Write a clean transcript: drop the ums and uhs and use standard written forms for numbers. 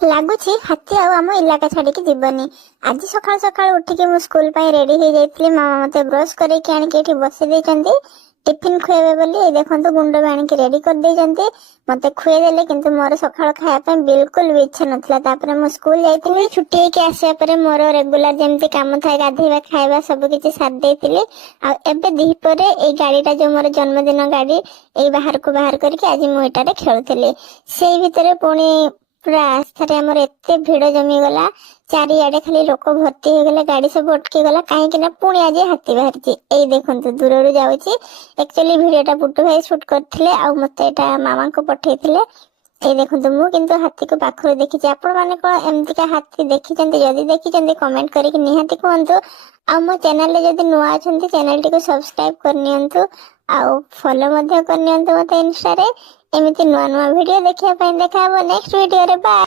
ଲାଗୁଛି ହାତୀ ଆଉ ଆମ ଇଲାକା ଛାଡିକି ଯିବନି। ଆଜି ସକାଳୁ ସକାଳୁ ଉଠିକି ମୁଁ ସ୍କୁଲ ପାଇଁ ରେଡି ହେଇଯାଇଥିଲି। ମାମା ମତେ ବ୍ରଶ କରିକି ଆଣିକି ଏଠି ବସେଇ ଦେଇଛନ୍ତି ଟିଫିନ ଖୁଏଇବେ ବୋଲି। ଏଇ ଦେଖନ୍ତୁ ଗୁଣ୍ଡ ବି ଆଣିକି ରେଡି କରିଦେଇଛନ୍ତି, ମତେ ଖୁଏଇଦେଲେ। କିନ୍ତୁ ମୋର ସକାଳୁ ଖାଇବା ପାଇଁ ବିଲକୁଲ ବି ଇଚ୍ଛା ନଥିଲା। ତାପରେ ମୁଁ ସ୍କୁଲ ଯାଇଥିଲି। ଛୁଟି ହେଇକି ଆସିବା ପରେ ମୋର ରେଗୁଲାର ଯେମିତି କାମ ଥାଏ, ଗାଧେଇବା ଖାଇବା ସବୁ କିଛି ସାରି ଦେଇଥିଲି। ଆଉ ଏବେ ଦିପହରେ ଏଇ ଗାଡିଟା ଯୋଉ ମୋର ଜନ୍ମଦିନ ଗାଡି, ଏଇ ବାହାରକୁ ବାହାର କରିକି ଆଜି ମୁଁ ଏଟାରେ ଖେଳୁଥିଲି। ସେଇ ଭିତରେ ପୁଣି ପୁରା ରାସ୍ତାରେ ଆମର ଏତେ ଭିଡ ଜମିଗଲା, ଚାରିଆଡେ ଖାଲି ଲୋକ ଭର୍ତ୍ତି ହେଇଗଲେ, ଗାଡି ସବୁ ଅଟକିଗଲା। କାହିଁକି ନା ପୁଣି ଆଜି ହାତୀ ବାହାରିଛି। ଏଇ ଦେଖନ୍ତୁ ଦୂରରୁ ଯାଉଛି। ଆକ୍ଚୁଆଲି ଭିଡିଓଟା ପୁଟୁ ଭାଇ ସୁଟ କରିଥିଲେ, ଆଉ ମତେ ଏଟା ମାମାଙ୍କୁ ପଠେଇଥିଲେ। ଏଇ ଦେଖନ୍ତୁ, ମୁଁ କିନ୍ତୁ ହାତୀକୁ ପାଖରୁ ଦେଖିଛି। ଆପଣ ମାନେ କଣ ଏମିତିକା ହାତୀ ଦେଖିଛନ୍ତି? ଯଦି ଦେଖିଛନ୍ତି କମେଣ୍ଟ କରିକି ନିହାତି କୁହନ୍ତୁ। ଆଉ ମୋ ଚ୍ୟାନେଲରେ ଯଦି ନୂଆ ଅଛନ୍ତି ଚ୍ୟାନେଲଟିକୁ ସବସ୍କ୍ରାଇବ କରିନିଅନ୍ତୁ, ଆଉ ଫଲୋ ମଧ୍ୟ କରିନିଅନ୍ତୁ ମତେ ଇନଷ୍ଟାରେ। ଏମିତି ନୂଆ ନୂଆ ଭିଡିଓ ଦେଖିବା ପାଇଁ। ଦେଖା ହବ ନେକ୍ସଟ ଭିଡିଓରେ। ବାଏ।